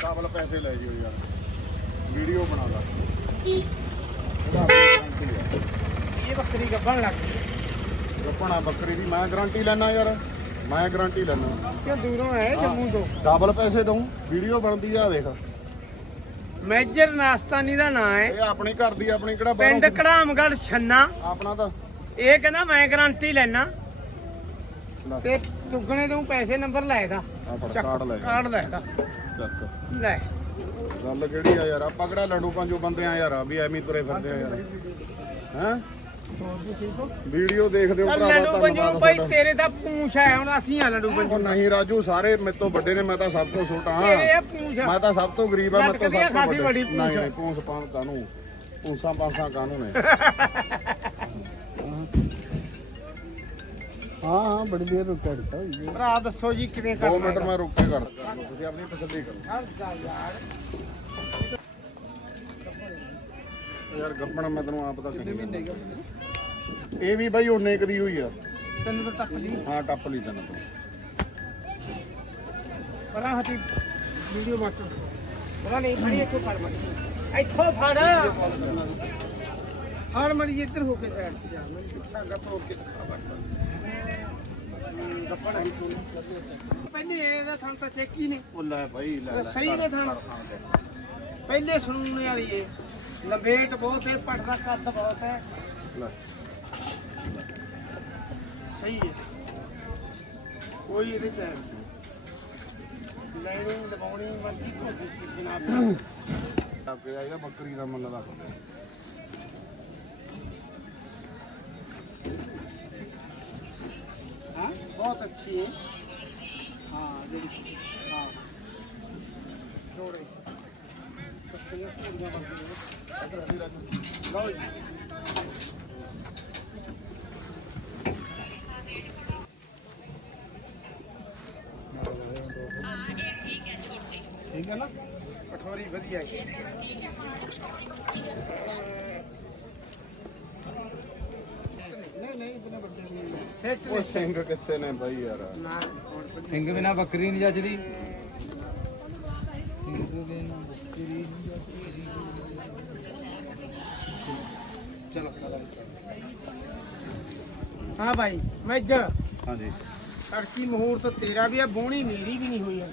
ਕਾਬਲ ਪੈਸੇ ਲੈ ਜਿਓ ਯਾਰ। ਵੀਡੀਓ ਬਣਾ ਲਾ। ਇਹ ਬੱਕਰੀ ਗੱਭਣ ਲੱਗ ਗਈ। ਗੱਪਣਾ ਬੱਕਰੀ ਦੀ ਮੈਂ ਗਾਰੰਟੀ ਲੈਣਾ ਯਾਰ। ਮੈਂ ਗਾਰੰਟੀ ਲੈਣਾ ਕਿਉਂ ਦੂਰੋਂ ਹੈ। ਜੰਮੂ ਤੋਂ? ਡਬਲ ਪੈਸੇ ਦਊਂ। ਵੀਡੀਓ ਬਣਦੀ ਆ ਦੇਖ। ਮੇਜਰ ਨਾਸਤਾਨੀ ਦਾ ਨਾਂ ਹੈ। ਇਹ ਆਪਣੀ ਘਰ ਦੀ ਆਪਣੀ ਕਿਹੜਾ ਪਿੰਡ ਬਾਹਰੋਂ ਕੜਾਮਗੜ ਛੰਨਾ। ਆਪਣਾ ਤਾਂ ਇਹ ਕਹਿੰਦਾ ਮੈਂ ਗਾਰੰਟੀ ਲੈਣਾ ਲੈ, ਤੇ ਦੁੱਗਣੇ ਤੋਂ ਪੈਸੇ ਨੰਬਰ ਲੈ ਦਾ ਫੜ ਕਾਰਡ ਲੈ ਜਾ। ਕਾਰਡ ਲੈ ਦਾ ਚੱਕ। ਲੈ। ਗੱਲ ਕਿਹੜੀ ਆ ਯਾਰ? ਆਪਾਂ ਕਿਹੜਾ ਲੜੂ ਪੰਜੋ ਬੰਦੇ ਆ ਯਾਰ? ਵੀ ਐਵੇਂ ਹੀ ਤੁਰੇ ਫਿਰਦੇ ਆ ਯਾਰ। ਹੈਂ? ਵੀਡੀਓ ਦੇਖਦੇ ਹੋ ਭਰਾਵਾ ਲੱਡੂ ਪੰਜੂ ਧੰਨਵਾਦ ਭਾਈ ਤੁਹਾਡਾ। ਤੇਰੇ ਤਾਂ ਪੂੰਛ ਹੈ ਹੁਣ ਅਸੀਂ ਆ ਲੱਡੂ ਉਹ ਪੰਜੂ ਨਹੀਂ ਰਾਜੂ ਸਾਰੇ ਮੇਰੇ ਤੋਂ ਵੱਡੇ ਨੇ ਮੈਂ ਤਾਂ ਸਭ ਤੋਂ ਛੋਟਾ ਤੇਰੇ ਹਾਂ ਪੂੰਛ ਮੈਂ ਤਾਂ ਸਭ ਤੋਂ ਗਰੀਬ ਆ ਮੈਂ ਤਾਂ ਲਟਕਦੀ ਆ ਸਭ ਤੋਂ ਖਾਸੀ ਵੱਡੇ। ਵੱਡੀ ਪੂੰਛ। ਨਹੀਂ ਨਹੀਂ ਪੂੰਛ ਪਾਂ ਕਾਨੂੰ ਪੂੰਛਾਂ ਪਾਂਸਾਂ ਕਾਨੂੰ ਨੇ? ਹਾਂ ਹਾਂ ਬੜੀ ਦੇਰ ਰੁਕਿਆ ਦਿੱਤਾ ਹੋਈ ਭਰਾ ਦੱਸੋ ਜੀ ਕਿਵੇਂ 2 ਕਰਨਾ ਮਿੰਟ ਹੈਗਾ? ਮੈਂ ਰੁਕ ਕੇ ਕਰ ਤੁਸੀਂ ਆਪਣੀ ਤਸੱਲੀ ਕਰੋ। ਯਾਰ ਯਾਰ ਗੱਪਣਾ ਮੈਂ ਤੈਨੂੰ ਆਪ ਤਾਂ ਕਿੰਨੇ ਮਹੀਨੇ ਇਹ ਵੀ ਬਾਈ ਉਹਨੇ ਕਦੀ ਹੋਈ ਆ। ਤੈਨੂੰ ਤਾਂ ਟੱਪ ਦੀ ਹਾਂ ਟੱਪ ਲਈ ਤੈਨੂੰ ਪਰਾਂ ਹੱਥੀ ਵੀਡੀਓ ਮਤ ਪਰਾਂ ਨਹੀਂ ਫੜੀ ਇੱਥੋਂ ਫੜ ਮੜੀ ਇੱਥੋਂ ਫੜ! ਹਰ ਮੜੀ ਇੱਧਰ ਹੋ ਕੇ ਸਾਈਡ ਤੇ ਜਾ ਮੈਂ ਪਿੱਛਾ ਗੱਪ ਹੋ ਕੇ ਪਹਿਲੇ ਇਹਦਾ ਥਾਂ ਤਾਂ ਚੈੱਕ ਹੀ ਨਹੀਂ ਉਹ ਲੈ ਬਾਈ ਲੈ ਲੈ, ਸਹੀ ਨੇ ਥਾਂ। ਪਹਿਲੇ ਸੁਣਨੇ ਵਾਲੀ ਏ ਲੰਬੇਟ ਬਹੁਤ ਹੈ ਪੜਦਾ ਕੱਦ ਬਹੁਤ ਹੈ। ਲੈ। ਸਹੀ ਹੈ। ਕੋਈ ਇਹਦੇ ਚ ਲੈਣੀ ਲਵਾਉਣੀ ਮਰਜ਼ੀ ਕੋਈ ਜਨਾਬ ਆਪੇ ਆਇਆ ਬੱਕਰੀ ਦਾ ਮੁੱਲ ਦਾ हाँ बहुत अच्छी है। हाँ हाँ। लो ठीक है ना? कठोरी बढ़िया ਸਿੰਘ ਬਿਨਾ ਬੱਕਰੀ ਨਹੀਂ ਜੱਜਦੀ ਹਾਂ ਭਾਈ ਮੈਜਰ ਹਾਂਜੀ। ਅੜਕੀ ਮਹੂਰਤ ਤੇਰਾ ਵੀ ਆ ਬੋਣੀ ਮੇਰੀ ਵੀ ਨਹੀਂ ਹੋਈ ਹੈ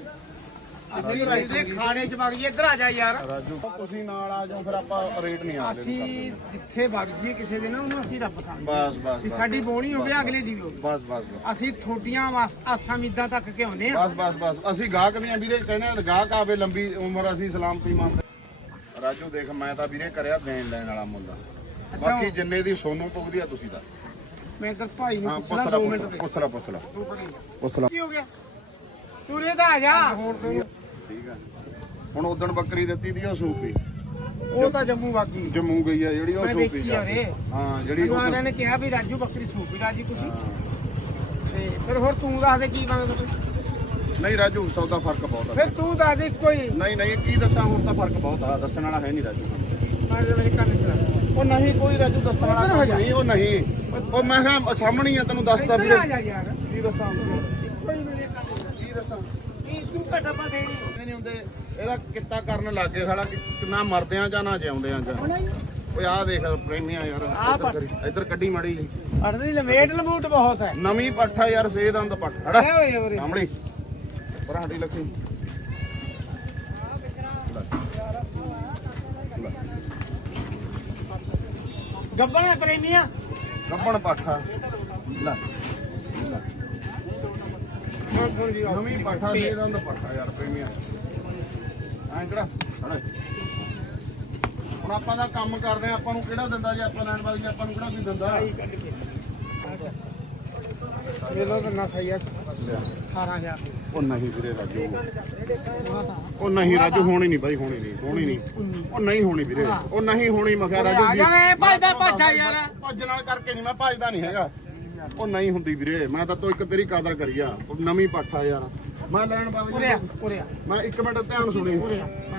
ਅਸੀਂ ਰਾਜ ਦੇ ਖਾਣੇ ਚ ਵਗ ਜੀ ਇੱਧਰ ਆ ਜਾ ਯਾਰ। ਰਾਜੂ ਤੁਸੀਂ ਨਾਲ ਆ ਜਾਓ ਫਿਰ ਆਪਾਂ ਰੇਟ ਨਹੀਂ ਆਉਂਦੇ ਅਸੀਂ ਜਿੱਥੇ ਵਗ ਜੀਏ ਕਿਸੇ ਦੇ ਨਾ ਉਹਨੂੰ ਅਸੀਂ ਰੱਬ ਖਾਂਦੇ ਬਸ ਬਸ ਵੀ ਬਸ। ਸਾਡੀ ਬੋਣੀ ਹੋਵੇ ਅਗਲੇ ਦੀ ਵੀ ਹੋਵੇ। ਬਸ ਬਸ ਬਸ। ਅਸੀਂ ਥੋਡੀਆਂ ਵਾਸ- ਆਸਾਂ ਉਮੀਦਾਂ ਤੱਕ ਕਿ ਆਉਂਦੇ ਆ ਬਸ ਬਸ ਬਸ। ਅਸੀਂ ਗਾਹਕ ਦੀਆਂ ਵੀਰੇ ਕਹਿੰਦੇ ਆ ਗਾਹਕ ਆਵੇ ਲੰਬੀ ਉਮਰ ਅਸੀਂ ਸਲਾਮਤੀ ਮੰਗਦੇ ਰਾਜੂ ਦੇਖ ਮੈਂ ਤਾਂ ਵੀਰੇ ਕਰਿਆ ਦੇਣ ਲੈਣ ਵਾਲਾ ਮੁੱਲ ਬਾਕੀ ਜਿੰਨੇ ਦੀ ਸੋਨੂੰ ਪੁੱਗਦੀ ਆ ਤੁਸੀਂ ਦਾ ਮੈਂ ਇੱਧਰ ਭਾਈ ਨੂੰ ਪੁੱਛਣਾ ਪੁੱਛ ਲਾ 2 ਮਿੰਟ ਪੁੱਛ ਲਾ ਪੁੱਛ ਲਾ ਤੂੰ ਪੜੀ ਪੁੱਛ ਲਾ। ਕੀ ਹੋ ਗਿਆ? ਤੂੰ ਰੇ ਤਾਂ ਆ ਜਾ। ਹੁਣ ਤੂੰ ਠੀਕ ਆ। ਹੁਣ ਉਦਣ ਬੱਕਰੀ ਦਿੱਤੀ ਦੀ ਉਹ ਸੂਪੀ। ਉਹ ਤਾਂ ਜੰਮੂ ਵਾਗੀ ਜੰਮੂ ਗਈ ਆ ਜਿਹੜੀ ਉਹ ਮੈਂ ਸੂਪੀ ਵੇਖੀ ਜਾ ਆ ਰੇ ਹਾਂ ਜਿਹੜੀ ਆਨਿਆਂ ਨੇ ਕਿਹਾ ਵੀ ਰਾਜੂ ਬੱਕਰੀ ਸੂਪੀ ਰਾਜੀ ਤੁਸੀਂ। ਤੇ ਫਿਰ ਹੋਰ ਤੂੰ ਦੱਸ ਦੇ ਕੀ ਮੰਗਦਾ ਤੂੰ? ਨਹੀਂ ਰਾਜੂ ਸੌਦਾ ਫ਼ਰਕ ਬਹੁਤ ਆ। ਫਿਰ ਤੂੰ ਦੱਸ ਦੇ ਕੋਈ। ਨਹੀਂ ਨਹੀਂ ਕੀ ਦੱਸਾਂ ਹੁਣ ਤਾਂ ਫ਼ਰਕ ਬਹੁਤ ਆ। ਦੱਸਣ ਵਾਲਾ ਹੈ ਨਹੀਂ ਰਾਜੂ। ਦੇ ਮੇਰੇ ਕੰਨ ਚ। ਉਹ ਨਹੀਂ ਕੋਈ ਰਾਜੂ ਦੱਸਣ ਵਾਲਾ ਜਾ। ਨਹੀਂ ਉਹ ਨਹੀਂ। ਉਹ ਮੈਂ ਕਿਹਾ ਸਾਹਮਣੇ ਹੀ ਆ ਤੈਨੂੰ ਦੱਸਦਾ ਇੱਧਰ ਵੀਰੇ ਆ ਜਾ ਯਾਰ। ਕੀ ਦੱਸਾਂ। ਕੋਈ ਮੇਰੇ ਕੰਨ ਚ ਕੀ ਦੱਸਾਂ? ਤੂੰ ਘਟਪਾ ਦੇਣੀ ਨਹੀਂ ਹੁੰਦੇ ਇਹਦਾ ਕਿੱਤਾ ਕਰਨ ਲੱਗ ਗਏ ਸਾਲਾ ਕਿ- ਕਿੰਨਾ ਮਰਦਿਆਂ ਜਾਂ ਨਾ ਜਿਉਂਦਿਆਂ ਜਾਂ। ਓਏ ਆਹ ਦੇਖ ਪ੍ਰੇਮੀਆਂ ਯਾਰ ਆਹ ਇੱਧਰ ਕਰੀ- ਇੱਧਰ ਕੱਢੀ ਮੜੀ ਅੜਦੀ ਲਮੇਟ ਲਮੂਟ ਬਹੁਤ ਹੈ। ਨਵੀਂ ਪੱਠਾ ਯਾਰ ਸੇਦੰਦ ਪੱਠ ਹੜਾ ਆਏ ਹੋਏ ਹੋਰੇ ਸਾਹਮਣੇ। ਪਰ ਸਾਡੀ ਲੱਖੀ ਗੱਬਣਾ ਪ੍ਰੇਮੀਆਂ। ਕੱਪਣ ਪੱਠਾ ਲੈ। ਸੁਣ ਸੁਣ ਜੀ ਨਵੀਂ ਪੱਠਾ ਸੇਦੰਦ ਪੱਠਾ ਯਾਰ ਪ੍ਰੇਮੀਆਂ ਐਂ ਕਿਹੜਾ? ਹੜਾ ਹੁਣ ਆਪਾਂ ਦਾ ਕੰਮ ਕਰਦੇ ਆ ਆਪਾਂ ਨੂੰ ਕਿਹੜਾ ਦਿੰਦਾ ਜੇ ਆਪਾਂ ਲੈਣ ਵਾਲੀ ਆਪਾਂ ਨੂੰ ਕਿਹੜਾ ਵੀ ਦਿੰਦਾ? ਇਹ ਲੋ ਤਾਂ ਸਹੀ ਹੈ 18000 ਉਹ ਨਹੀਂ ਵੀਰੇ ਰਾਜੂ। ਉਹ ਨਹੀਂ ਰਾਜੂ ਹੋਣੀ ਨਹੀਂ ਬਾਈ ਹੋਣੀ ਨਹੀਂ ਹੋਣੀ ਨਹੀਂ। ਉਹ ਨਹੀਂ ਹੋਣੀ ਵੀਰੇ। ਉਹ ਨਹੀਂ ਹੋਣੀ ਮੈਂ ਕਿਹਾ ਰਾਜੂ ਆ ਜੀ। ਜਾ ਭੱਜਦਾ ਭੱਜਾ ਯਾਰ। ਭੱਜ ਨਾਲ ਕਰਕੇ ਨਹੀਂ ਮੈਂ ਭੱਜਦਾ ਨਹੀਂ ਹੈਗਾ। ਉਹ ਨਹੀਂ ਹੁੰਦੀ ਵੀਰੇ ਮੈਂ ਤਾਂ ਤੋ ਇੱਕ ਤੇਰੀ ਕਦਰ ਕਰੀ ਆ। ਉਹ ਨਵੀਂ ਪੱਠਾ ਯਾਰ। ਮੈਂ ਲੈਣ ਬਾਬਾ ਉਰਿਆ ਜੀ ਉਰਿਆ ਮੈਂ ਇੱਕ ਮਿੰਟ ਧਿਆਨ ਸੁਣੀ।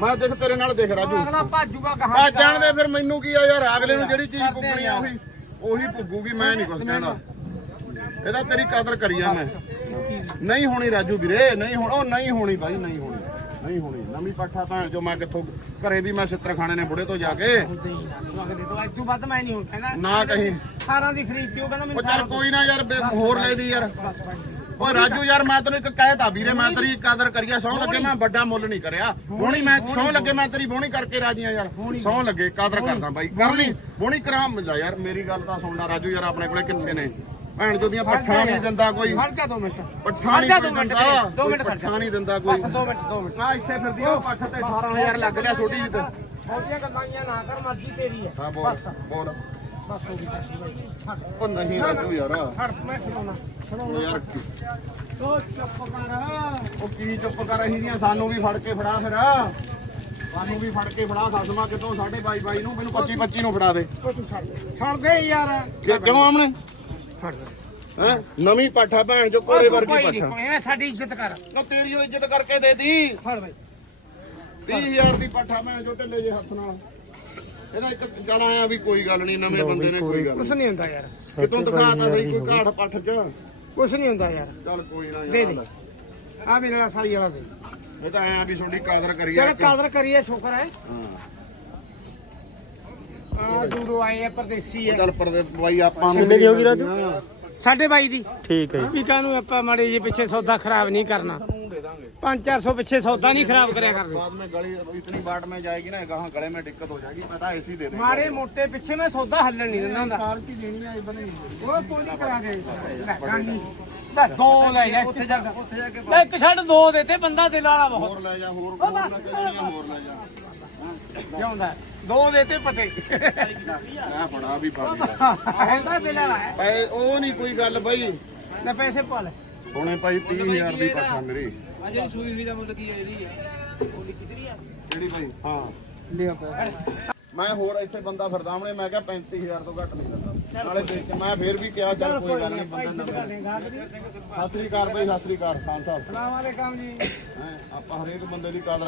ਮੈਂ ਦੇਖ ਤੇਰੇ ਨਾਲ ਦੇਖ ਰਾਜੂ। ਅਗਲਾ ਭੱਜੂਗਾ ਕਹਾਂ ਆ ਜਾਣ ਦੇ ਫਿਰ ਮੈਨੂੰ ਕੀ ਆ ਯਾਰ ਅਗਲੇ ਨੂੰ ਜਿਹੜੀ ਚੀਜ਼ ਪੁੱਗਣੀ ਆ ਉਹੀ ਉਹੀ ਪੁੱਗੂਗੀ ਮੈਂ ਨਹੀਂ ਕੁਝ ਕਹਿੰਦਾ ਇਹਦਾ ਤੇਰੀ ਕਦਰ ਕਰੀ ਆ ਮੈਂ। ਨਹੀਂ ਹੋਣੀ ਰਾਜੂ ਵੀਰੇ ਨਹੀਂ ਹੁਣ ਉਹ ਨਹੀਂ ਹੋਣੀ ਬਾਈ ਨਹੀਂ ਹੋਣੀ। ਨਹੀਂ ਹੋਣੀ। ਨਵੀਂ ਪੱਠਾ ਤਾਂ ਜੋ ਮੈਂ ਕਿੱਥੋਂ ਘਰੇ ਵੀ ਮੈਂ ਸਿੱਤਰ ਖਾਣੇ ਨੇ ਬੁੜੇ ਤੋਂ ਜਾ ਕੇ। ਤੋਂ ਅੱਜ ਤੋਂ ਵੱਧ ਮੈਂ ਨਹੀਂ ਹੁਣ ਕਹਿੰਦਾ ਨਾ ਕਹੀਂ। 18 ਦੀ ਖਰੀਦਤੀ ਉਹ ਕਹਿੰਦਾ ਉਹ ਮੈਨੂੰ ਚੱਲ ਕੋਈ ਨਾ ਯਾਰ, ਬੇ- ਹੋਰ ਲੈ ਦੀ ਯਾਰ। ਓਏ ਰਾਜੂ ਯਾਰ, ਮੈਂ ਤੈਨੂੰ ਇੱਕ ਕਹਿਤਾ ਵੀਰੇ, ਮੈਂ ਤੇਰੀ ਕਦਰ ਕਰੀਆ ਸਹੁੰ ਲੱਗੇ ਮੈਂ, ਵੱਡਾ ਮੁੱਲ ਨਹੀਂ ਕਰਿਆ। ਬੋਣੀ ਮੈਂ ਸਹੁੰ ਲੱਗੇ ਮੈਂ ਤੇਰੀ ਬੋਣੀ ਕਰਕੇ ਰਾਜੀ ਆ ਯਾਰ। ਸਹੁੰ ਲੱਗੇ ਕਦਰ ਕਰਦਾ ਬਾਈ। ਕਰ ਲਈ। ਬੋਣੀ ਕਰਾਂ ਮਿਲਾ ਯਾਰ, ਮੇਰੀ ਗੱਲ ਤਾਂ ਸੁਣਦਾ ਰਾਜੂ ਯਾਰ, ਆਪਣੇ ਕੋਲੇ ਕਿੱਥੇ ਨੇ? ਭੈਣ ਜੋ ਦੀਆਂ ਪੱਠਾਂ ਨਹੀਂ ਦਿੰਦਾ ਕੋਈ। ਖੜ ਜਾ ਦੋ ਮਿੰਟ। ਪੱਠਾਂ ਨਹੀਂ ਜਾ ਦਿੰਦਾ। ਵੀਰੇ, ਦੋ ਕੋਈ ਮਿੰਟ ਖੜ ਜਾ ਪੱਠਾਂ ਨਹੀਂ ਦਿੰਦਾ ਬਸ ਕੋਈ ਦੋ ਮਿੰਟ ਦੋ ਮਿੰਟ। ਆ ਇੱਥੇ ਫਿਰਦੀ ਆ ਪੱਠ ਤੇ 18000 ਲੱਗ ਲਿਆ ਛੋਟੀ ਜਿਹੀ ਤੇ। ਬਹੁਤੀਆਂ ਗੱਲਾਂ ਨਾ ਕਰ ਮਰਜ਼ੀ ਤੇਰੀ ਹੈ ਹਾਂ ਬੋਲ ਬਸ। ਬੋਲ। ਬਸ ਹੋ ਗਈ ਸਾਡੀ ਬਾਈ ਛੱਡ। ਉਹ ਨਹੀਂ ਰਾਜੂ ਯਾਰ। ਛੱਡ ਮੈਂ ਖਿਲਾਉਣਾ। ਉਹ ਯਾਰ ਤੋ ਚੁੱਪ ਕਰ। ਉਹ ਕੀ ਚੁੱਪ ਕਰ ਰਹੀ ਦੀਆਂ? ਸਾਨੂੰ ਵੀ ਫੜ ਕੇ ਫੜਾ ਫਿਰ। ਸਾਨੂੰ ਵੀ ਫੜ ਕੇ ਫੜਾ। ਖਸਮਾ ਕਿਤੋਂ? ਸਾਡੇ ਬਾਈ ਬਾਈ ਨੂੰ। ਮੈਨੂੰ 25 25 ਨੂੰ ਫੜਾ ਦੇ। ਛੱਡ। ਦੇ। ਯਾਰ। ਕਿਉਂ ਆਮਣੇ? ਹੈ? ਨਵੀਂ ਪਾਠਾ ਭੈਣ ਜੋ ਕੋਲੇ ਵਰਗੀ ਕੋਈ ਨਹੀਂ ਪਾਠਾ ਕੋਈ ਐ ਸਾਡੀ ਇੱਜ਼ਤ ਕਰ। ਲੋ ਤੇਰੀ ਉਹ ਇੱਜ਼ਤ ਕਰਕੇ ਦੇ ਦੀ। ਫੜ ਬਾਈ 30000 ਦੀ ਪਾਠਾ ਭੈਣ ਜੋ ਢਿੱਲੇ ਜੇ ਹੱਥ ਨਾਲ। ਇਹਦਾ ਇੱਕ ਜਾਣਾ ਆ ਵੀ ਕੋਈ ਗੱਲ ਨਹੀਂ ਨਵੇਂ ਬੰਦੇ ਨੇ ਕੋਈ ਗੱਲ ਕੁਛ ਨਹੀਂ ਹੁੰਦਾ ਯਾਰ। ਕਿਤੋਂ ਦਿਖਾਤਾ ਸਹੀ ਕੋਈ ਘਾਟ ਪੱਠ ਚ। ਕੁਛ ਨਹੀਂ ਹੁੰਦਾ ਯਾਰ। ਚੱਲ ਕੋਈ ਨਾ ਦੇ ਯਾਰ। ਦੇ। ਆ ਮੇਰੇ ਨਾਲ ਸਾਈ ਵਾਲਾ ਦੇ। ਇਹ ਤਾਂ ਐਂ ਆ ਵੀ ਤੁਹਾਡੀ ਕਦਰ ਕਰੀ ਚਲ ਕਾਦਰ ਕਰੀਏ ਸ਼ੁਕਰ ਹੈ। ਹਾਂ। ਆ ਦੂਰੋਂ ਆਏ ਆ ਪਰਦੇਸੀ ਹੈ ਚੱਲ ਪਰਦੇ ਬਾਈ ਆਪਾਂ ਨੂੰ ਕਿੰਨੇ ਦੀ ਹੋ ਗਈ ਰਾਜੂ? ਸਾਡੇ ਬਾਈ ਦੀ ਠੀਕ ਹੈ ਜੀ ਵੀ ਕਾਹਨੂੰ ਆਪਾਂ ਮਾੜੇ ਜੇ ਪਿੱਛੇ ਸੌਦਾ ਖਰਾਬ ਨਹੀਂ ਕਰਨਾ ਦੇ ਦਾਂਗੇ 5-400 ਪਿੱਛੇ ਸੌਦਾ ਨਹੀਂ ਖਰਾਬ ਕਰਿਆ ਕਰਦੇ बाद में गली इतनी बाट में जाएगी ना कहाँ गले में दिक्कत हो जाएगी मैं तो ऐसे ही दे देंगे ਮਾੜੇ ਮੋਟੇ ਪਿੱਛੇ ਮੈਂ ਸੌਦਾ ਹੱਲਣ ਨਹੀਂ ਦਿੰਦਾ ਹੁੰਦਾ ਸਾਲ ਕੀ ਦੇਣੀ ਆਈ ਬਣੀ ਉਹ ਕੋਈ ਨਹੀਂ ਕਰਾ ਦੇ ਲੈ ਗਾਨੀ ਲੈ ਦੋ ਲੈ ਜਾ ਉੱਥੇ ਜਾ ਉੱਥੇ ਜਾ ਕੇ ਲੈ ਇੱਕ ਛੱਡ ਦੋ ਦੇਤੇ ਬੰਦਾ ਦਿਲ ਵਾਲਾ ਬਹੁਤ और ले जा और और ले जा और ले जा ਮੈਂ ਹੋਰ ਇੱਥੇ ਬੰਦਾ ਫਰਦਾਮਣੇ ਮੈਂ ਕਿਹਾ 35000 ਤੋਂ ਘੱਟ ਨਹੀਂ ਦਿੰਦਾ ਨਾਲੇ ਵੇਚ ਮੈਂ ਫੇਰ ਵੀ ਕਿਹਾ ਚੱਲ ਕੋਈ ਗੱਲ ਨਹੀਂ ਬੰਦਾ ਨਾ ਸਤਿ ਸ੍ਰੀ ਅਕਾਲ ਭਾਈ ਸਤਿ ਸ੍ਰੀ ਅਕਾਲ ਖਾਨ ਸਾਹਿਬ। ਸਲਾਮ ਅਲੈਕਮ ਜੀ। ਆਪਾਂ ਹਰੇਕ ਬੰਦੇ ਦੀ ਕਦਰ